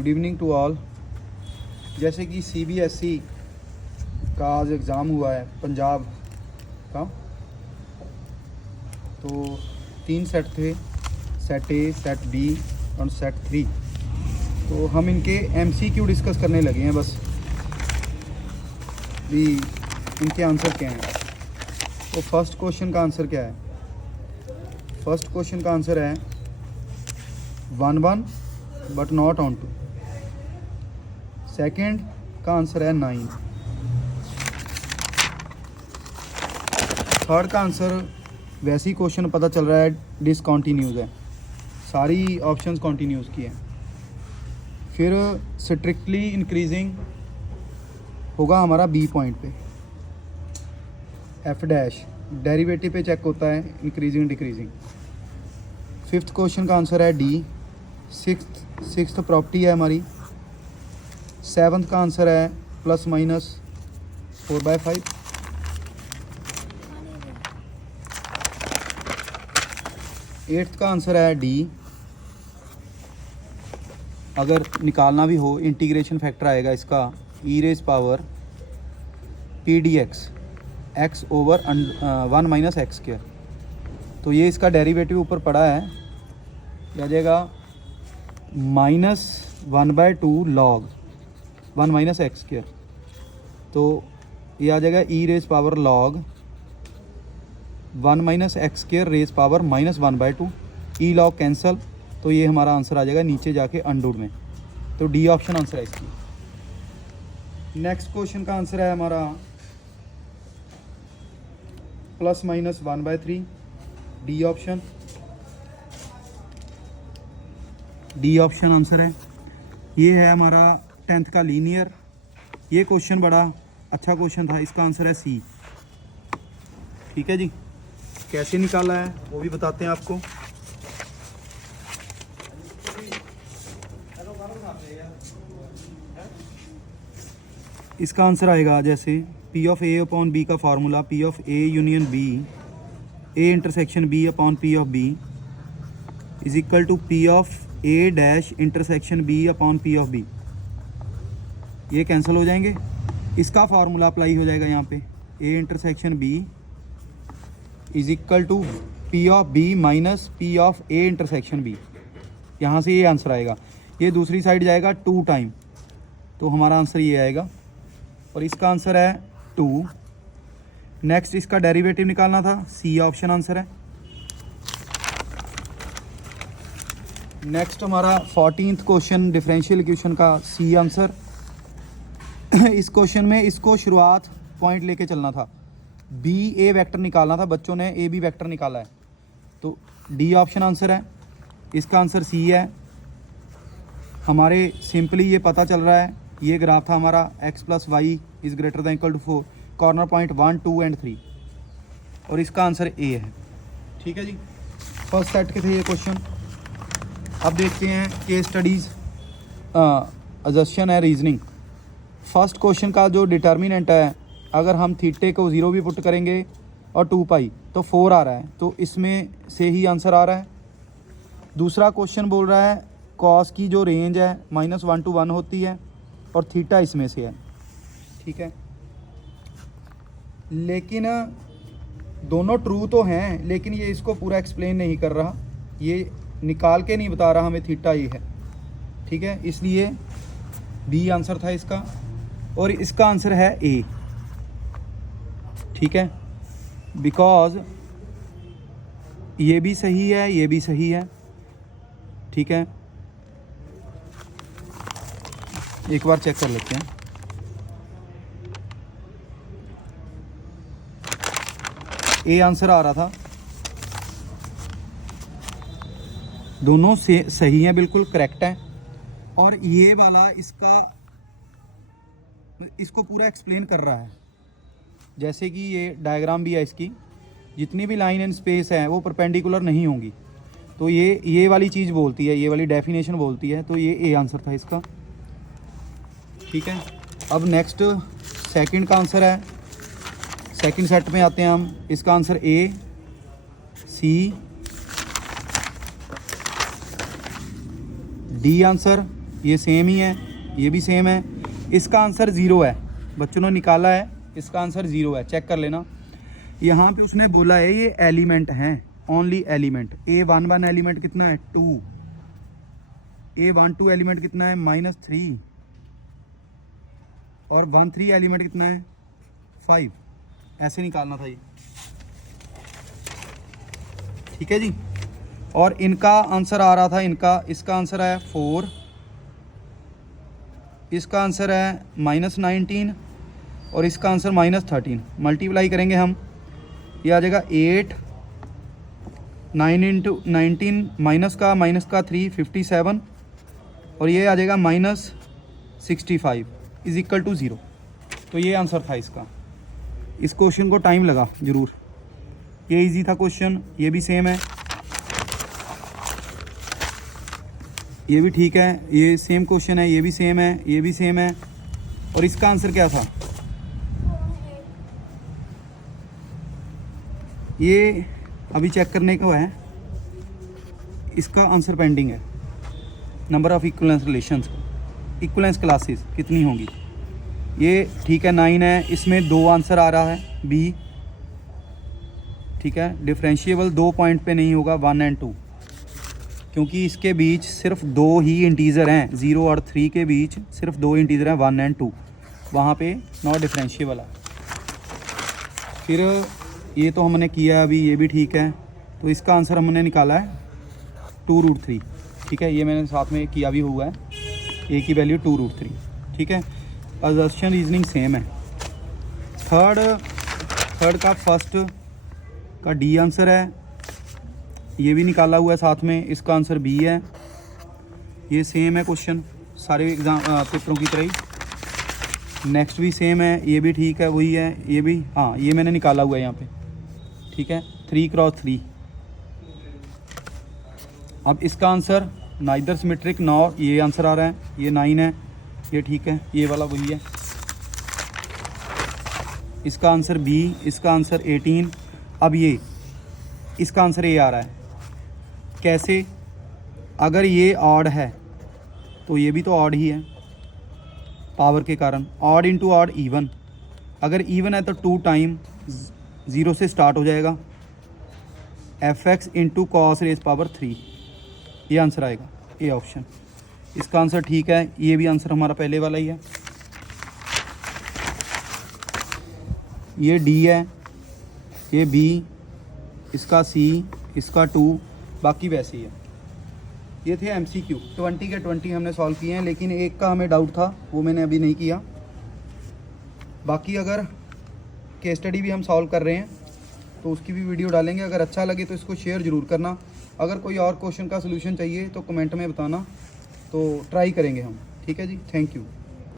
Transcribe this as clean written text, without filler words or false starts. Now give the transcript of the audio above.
Good evening to all. जैसे कि CBSE का आज एग्ज़ाम हुआ है पंजाब का, तो 3 सेट थे, सेट ए, सेट बी और सेट 3। तो हम इनके MCQ डिस्कस करने लगे हैं बस भी इनके आंसर क्या हैं। तो फर्स्ट क्वेश्चन का आंसर क्या है? फर्स्ट क्वेश्चन का आंसर है 1 बट नॉट ऑन 2। सेकेंड का आंसर है 9। थर्ड का आंसर वैसे ही क्वेश्चन पता चल रहा है डिसकॉन्टीन्यूज़ है, सारी ऑप्शंस कॉन्टीन्यूज़ की है। फिर स्ट्रिक्टली इंक्रीजिंग होगा हमारा बी पॉइंट पे। F डैश डेरिवेटिव पे चेक होता है इंक्रीजिंग डिक्रीजिंग। फिफ्थ क्वेश्चन का आंसर है D। सिक्स्थ प्रॉपर्टी है हमारी। सेवन्थ का आंसर है ±4/5। एट्थ का आंसर है D। अगर निकालना भी हो इंटीग्रेशन फैक्टर आएगा इसका e⁻² pdx x/1 - x²। तो ये इसका डेरिवेटिव ऊपर पड़ा है, आ जाएगा -1/2 log 1 - x²। तो ये आ जाएगा e⁻log 1 - x² रेज़ पावर -1/2। ई लॉग कैंसल, तो ये हमारा आंसर आ जाएगा नीचे जाके अनडूड में। तो डी ऑप्शन आंसर है इसकी। नेक्स्ट क्वेश्चन का आंसर है हमारा ±1/3। डी ऑप्शन आंसर है। ये है हमारा 10th का लीनियर। ये क्वेश्चन बड़ा अच्छा क्वेश्चन था, इसका आंसर है सी। ठीक है जी, कैसे निकाला है वो भी बताते हैं आपको। इसका आंसर आएगा जैसे P/A/B का formula P/A∪B A∩B/P/B is equal to P/A'∩B/P/B। ये कैंसिल हो जाएंगे, इसका फार्मूला अप्लाई हो जाएगा यहाँ पे A∩B is equal to P/B - P/A∩B। यहाँ से ये आंसर आएगा। ये दूसरी साइड जाएगा 2 टाइम, तो हमारा आंसर ये आएगा और इसका आंसर है 2। नेक्स्ट इसका डेरिवेटिव निकालना था, सी ऑप्शन आंसर है। नेक्स्ट हमारा 14th क्वेश्चन डिफरेंशियल इक्वेशन का सी आंसर। इस क्वेश्चन में इसको शुरुआत पॉइंट लेके चलना था, BA वेक्टर निकालना था, बच्चों ने AB वेक्टर निकाला है, तो डी ऑप्शन आंसर है। इसका आंसर सी है। हमारे सिंपली ये पता चल रहा है, ये ग्राफ था हमारा x + y is greater than equal to 4, corner point 1, 2 and 3, और इसका आंसर ए है। ठीक है जी, फर्स्ट सेट के थे ये क्वेश्चन। अब देखते हैं केस स्टडीज़, अजम्पशन है, रीजनिंग। फर्स्ट क्वेश्चन का जो डिटर्मिनेंट है, अगर हम थीटे को 0 भी पुट करेंगे और 2π तो 4 आ रहा है, तो इसमें से ही आंसर आ रहा है। दूसरा क्वेश्चन बोल रहा है कॉस की जो रेंज है -1 to 1 होती है और थीटा इसमें से है। ठीक है, लेकिन दोनों ट्रू तो हैं, लेकिन ये इसको पूरा एक्सप्लेन नहीं कर रहा, ये निकाल के नहीं बता रहा हमें थीटा ये है। ठीक है, इसलिए बी आंसर था इसका, और इसका आंसर है ए। ठीक है, बिकॉज ये भी सही है, ये भी सही है। ठीक है, एक बार चेक कर लेते हैं। ए आंसर आ रहा था, दोनों से सही हैं, बिल्कुल करेक्ट है। और ये वाला इसको पूरा एक्सप्लेन कर रहा है, जैसे कि ये डायग्राम भी है इसकी, जितनी भी लाइन एंड स्पेस है वो परपेंडिकुलर नहीं होंगी, तो ये वाली चीज़ बोलती है, ये वाली डेफिनेशन बोलती है, तो ये ए आंसर था इसका। ठीक है, अब नेक्स्ट सेकंड का आंसर है, सेकंड सेट में आते हैं हम। इसका answer A, C, D answer ये सेम ही है, ये भी सेम है। इसका आंसर 0 है, बच्चों ने निकाला है, इसका आंसर 0 है, चेक कर लेना। यहाँ पे उसने बोला है ये एलिमेंट हैं, ओनली एलिमेंट। A11 एलिमेंट कितना है 2, A12 एलिमेंट कितना है -3 और 13 एलिमेंट कितना है 5। ऐसे निकालना था ये, ठीक है जी। और इनका आंसर आ रहा था, इसका आंसर है 4, इसका आंसर है -19 और इसका आंसर -13। मल्टीप्लाई करेंगे हम, ये आ जाएगा 8, 9 × 19 माइनस का 3 57 और ये आ जाएगा -65 = 0। तो ये आंसर था इसका। इस क्वेश्चन को टाइम लगा ज़रूर, ये इजी था क्वेश्चन, ये भी सेम है, ये भी ठीक है, ये सेम क्वेश्चन है, ये भी सेम है, ये भी सेम है। और इसका आंसर क्या था, ये अभी चेक करने का है, इसका आंसर पेंडिंग है। Number of equivalence relations, equivalence classes कितनी होंगी, ये ठीक है 9 है, इसमें 2 आंसर आ रहा है बी, ठीक है। डिफरेंशिएबल 2 पॉइंट पे नहीं होगा 1 और 2, क्योंकि इसके बीच सिर्फ 2 ही इंटीजर हैं, 0 और 3 के बीच सिर्फ 2 इंटीजर हैं 1 और 2, वहाँ पे नॉट डिफरेंशिएबल है। फिर ये तो हमने किया अभी, ये भी ठीक है। तो इसका आंसर हमने निकाला है 2√3, ठीक है, ये मैंने साथ में किया भी हुआ है, ए की वैल्यू 2√3, ठीक है। असर्शन रीजनिंग सेम है। थर्ड का फर्स्ट का डी आंसर है, ये भी निकाला हुआ है साथ में, इसका आंसर बी है। ये सेम है क्वेश्चन सारे एग्जाम पेपरों की तरह ही। नेक्स्ट भी सेम है, ये भी ठीक है, वही है, ये भी, हाँ ये मैंने निकाला हुआ है यहाँ पे, ठीक है, 3×3। अब इसका आंसर नाइदर सिमेट्रिक नॉर, ये आंसर आ रहा है, ये 9 है, ये ठीक है, ये वाला वही है। इसका आंसर बी, इसका आंसर 18। अब ये इसका आंसर ए आ रहा है, कैसे, अगर ये ऑड है तो ये भी तो ऑड ही है, पावर के कारण, ऑड इंटू ऑड इवन। अगर इवन है तो 2 टाइम 0 से स्टार्ट हो जाएगा, fx into cos rays power 3, ये आंसर आएगा, ये ऑप्शन। इसका आंसर ठीक है, ये भी आंसर हमारा पहले वाला ही है। ये डी है, ये बी, इसका सी, इसका 2, बाकी वैसे ही है। ये थे MCQ 20 के 20 हमने सॉल्व किए हैं, लेकिन एक का हमें डाउट था, वो मैंने अभी नहीं किया। बाकी अगर केस स्टडी भी हम सॉल्व कर रहे हैं तो उसकी भी वीडियो डालेंगे, अगर अच्छा लगे तो इसको शेयर ज़रूर करना। अगर कोई और क्वेश्चन का सलूशन चाहिए तो कमेंट में बताना, तो ट्राई करेंगे हम, ठीक है जी। Thank you.